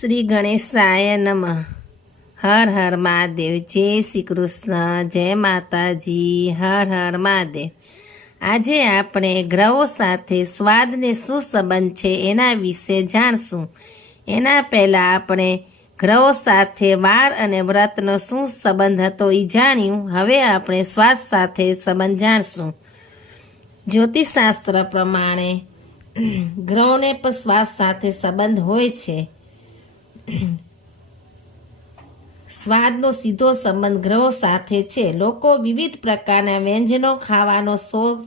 શ્રી ગણેશાય નમઃ. હર હર મહાદેવ, જય શ્રી કૃષ્ણ, જય માતાજી, હર હર મહાદેવ. આજે આપણે ગ્રહો સાથે સ્વાદને શું સંબંધ છે એના વિશે જાણશું. એના પહેલાં આપણે ગ્રહો સાથે વાર અને વ્રતનો શું સંબંધ હતો એ જાણ્યું. હવે આપણે સ્વાદ સાથે સંબંધ જાણશું. જ્યોતિષશાસ્ત્ર પ્રમાણે ગ્રહોને પણ શ્વાસ સાથે સંબંધ હોય છે. સ્વાદનો સીધો સંબંધ ગ્રહો સાથે છે. લોકો વિવિધ પ્રકારના વ્યંજનો ખાવાનો શોખ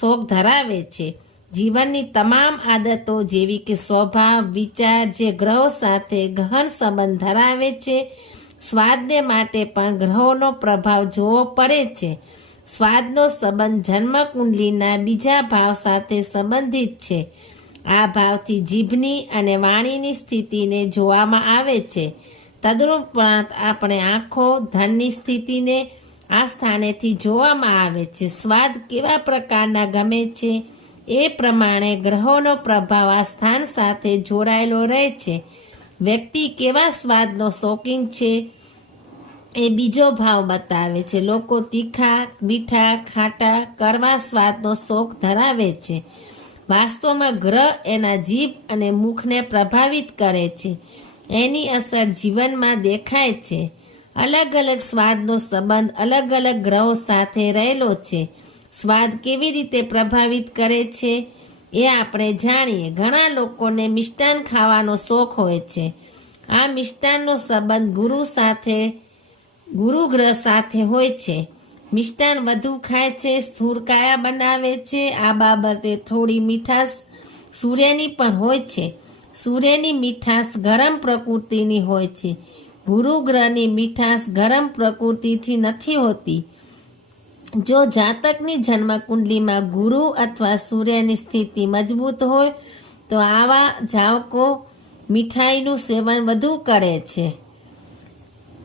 શોખ ધરાવે છે. જીવનની તમામ આદતો જેવી કે સ્વભાવ, વિચાર જે ગ્રહો સાથે ગહન સંબંધ ધરાવે છે, સ્વાદને માટે પણ ગ્રહોનો પ્રભાવ જોવો પડે છે. સ્વાદનો સંબંધ જન્મકુંડલીના બીજા ભાવ સાથે સંબંધિત છે. આ ભાવથી જીભની અને વાણીની સ્થિતિને જોવામાં આવે છે. તદુપરાંત આપણે આંખો, ધનની સ્થિતિને આ સ્થાનેથી જોવામાં આવે છે. સ્વાદ કેવા પ્રકારના ગમે છે એ પ્રમાણે ગ્રહોનો પ્રભાવ આ સ્થાન સાથે જોડાયેલો રહે છે. વ્યક્તિ કેવા સ્વાદનો શોખીન છે એ બીજો ભાવ બતાવે છે. લોકો તીખા, મીઠા, ખાટા કરવા સ્વાદનો શોખ ધરાવે છે. વાસ્તવમાં ગ્રહ એના જીભ અને મુખને પ્રભાવિત કરે છે. એની અસર જીવનમાં દેખાય છે. અલગ અલગ સ્વાદનો સંબંધ અલગ અલગ ગ્રહો સાથે રહેલો છે. સ્વાદ કેવી રીતે પ્રભાવિત કરે છે એ આપણે જાણીએ. ઘણા લોકોને મિષ્ટાન ખાવાનો શોખ હોય છે. આ મિષ્ટાનનો સંબંધ ગુરુ સાથે ગુરુ ગ્રહ સાથે હોય છે. મિષ્ટાન વધુ ખાય છે સ્થૂળકાયા બનાવે છે. આ બાબતે થોડી મીઠાશ સૂર્યની પણ હોય છે. સૂર્યની મીઠાશ ગરમ પ્રકૃતિની હોય છે. ગુરુ ગ્રહની મીઠાશ ગરમ પ્રકૃતિથી નથી હોતી. જો જાતકની જન્મકુંડલીમાં ગુરુ અથવા સૂર્યની સ્થિતિ મજબૂત હોય, તો આવા જાવકો મીઠાઈનું સેવન વધુ કરે છે.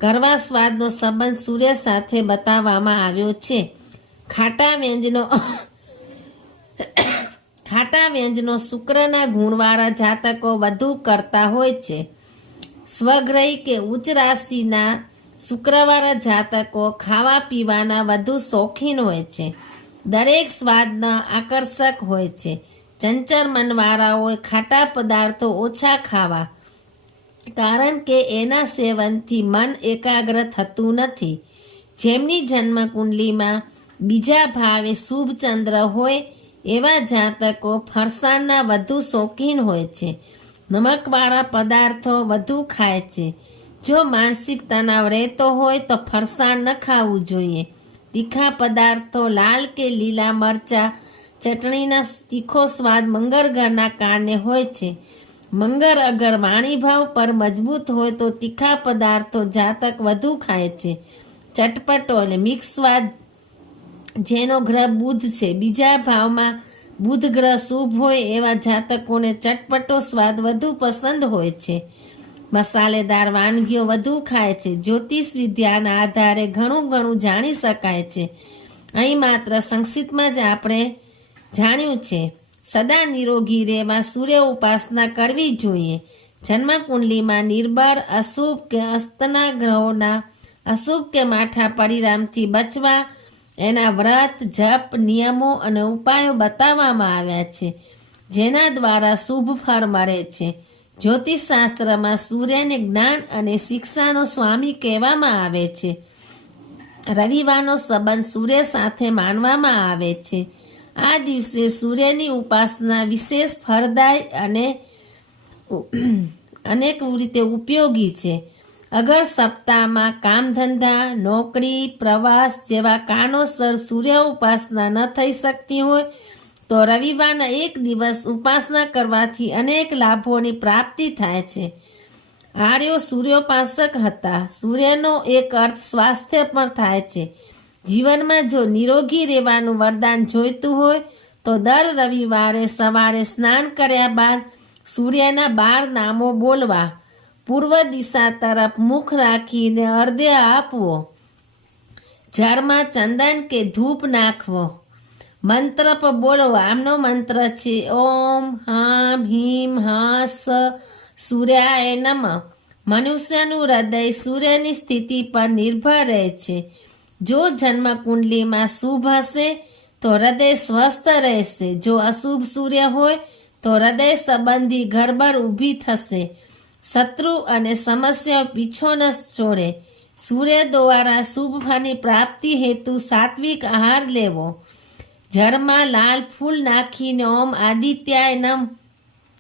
કરવા સ્વાદનો સંબંધ સૂર્ય સાથે બતાવવામાં આવ્યો છે. ખાટા વ્યંજનો ખાટા વ્યંજનો શુક્રના ગુણવાળા જાતકો વધુ કરતા હોય છે. સ્વગ્રહી કે ઉચ્ચ રાશિના શુક્રવાળા જાતકો ખાવા પીવાના વધુ શોખીન હોય છે. દરેક સ્વાદના આકર્ષક હોય છે. ચંચળ મનવાળાઓએ ખાટા પદાર્થો ઓછા ખાવા કારણ કે એના સેવનથી મન એકાગ્ર થતું નથી. જેમની જન્મકુંડલીમાં બીજા ભાવે શુભ ચંદ્ર હોય, એવા જાતકો ફરસાણના વધુ શોખીન હોય છે. નમકવાળા પદાર્થો વધુ ખાય છે. જો માનસિક તણાવ રહેતો હોય તો ફરસાણ ન ખાવું જોઈએ. તીખા પદાર્થો લાલ કે લીલા મરચા, ચટણીના તીખો સ્વાદ મંગળ મંગળગરના કારણે હોય છે. મંગળ અગર વાણીભાવ પર મજબૂત હોય તો તીખા પદાર્થો જાતક વધુ ખાય છે. ચટપટો એટલે મિક્સ સ્વાદ જેનો ગ્રહ બુધ છે. બીજા ભાવમાં બુધ ગ્રહ શુભ હોય એવા જાતકોને ચટપટો સ્વાદ વધુ પસંદ હોય છે. મસાલેદાર વાનગીઓ વધુ ખાય છે. જ્યોતિષ વિદ્યાના આધારે ઘણું ઘણું જાણી શકાય છે. અહીં માત્ર સંક્ષિપ્તમાં જ આપણે જાણ્યું છે. સદા નિરોગી રહેવા સૂર્ય ઉપાસના કરવી જોઈએ. જન્મકુંડલીમાં નિર્બળ, અશુભ કે અસ્તના ગ્રહોના અશુભ કે માઠા પરિણામથી બચવા એના વ્રત, જપ, નિયમો અને ઉપાયો બતાવવામાં આવ્યા છે, જેના દ્વારા શુભ ફળ મળે છે. જ્યોતિષશાસ્ત્રમાં સૂર્યને જ્ઞાન અને શિક્ષાનો સ્વામી કહેવામાં આવે છે. રવિવારનો સંબંધ સૂર્ય સાથે માનવામાં આવે છે. આ દિવસે સૂર્યની ઉપાસના વિશેષ ફળદાય અને અનેક રીતે ઉપયોગી છે. અગર સપ્તાહમાં કામ ધંધા નોકરી, પ્રવાસ જેવા કારણોસર સૂર્ય ઉપાસના ન થઈ શકતી હોય, તો રવિવારના એક દિવસ ઉપાસના કરવાથી અનેક લાભોની પ્રાપ્તિ થાય છે. આર્યો સૂર્યોપાસક હતા. સૂર્યનો એક અર્થ સ્વાસ્થ્ય પણ થાય છે. જીવનમાં જો નિરોગી રહેવાનું વરદાન જોઈતું હોય, તો દર રવિવારે સવારે સ્નાન કર્યા બાદ સૂર્યના બાર નામો બોલવા, પૂર્વ દિશા તરફ મુખ રાખીને અર્ધે આપવો જારમાં ચંદન કે ધૂપ નાખવો, મંત્ર પર બોલવો. આમનો મંત્ર છે, ઓમ, હામ, હિમ હા સ સૂર્યાય, નમ. મનુષ્યનું હૃદય સૂર્યની સ્થિતિ પર નિર્ભર રહે છે. જો જન્મ કુંડલીમાં શુભ હશે, તો હૃદય સ્વસ્થ રહેશે. જો અશુભ સૂર્ય હોય, તો હૃદય સંબંધી ગરબડ ઊભી થશે. શત્રુ અને સમસ્યા પીછો ન છોડે. સૂર્ય દ્વારા શુભ ફળની પ્રાપ્તિ હેતુ સાત્વિક આહાર લેવો. જળમાં લાલ ફૂલ નાખીને ઓમ આદિત્યાય નમ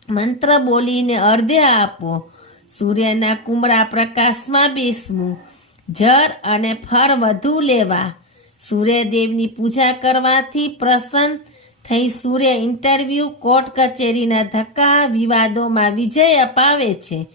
મંત્ર બોલીને અર્ધ્ય આપો. સૂર્યના કુમળા પ્રકાશમાં બેસવું. જળ અને ફળ વધુ લેવા. સૂર્યદેવની પૂજા કરવાથી પ્રસન્ન થઈ સૂર્ય ઇન્ટરવ્યૂ કોર્ટ કચેરીના ધક્કા વિવાદોમાં વિજય અપાવે છે.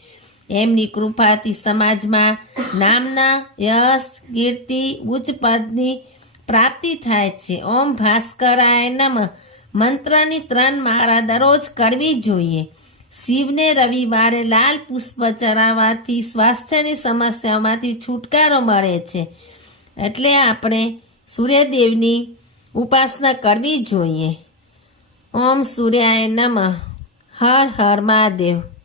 એમની કૃપાથી સમાજમાં નામના યશ, કીર્તિ, ઉચ્ચ પદની પ્રાપ્તિ થાય છે. ઓમ ભાસ્કરાય નમ. મંત્રની ત્રણ માળા દરરોજ કરવી જોઈએ. શિવને રવિવારે લાલ પુષ્પ ચરાવવાથી સ્વાસ્થ્યની સમસ્યાઓમાંથી છુટકારો મળે છે. એટલે આપણે સૂર્યદેવની ઉપાસના કરવી જોઈએ. ઓમ સૂર્યાય નમઃ. હર હર મહાદેવ.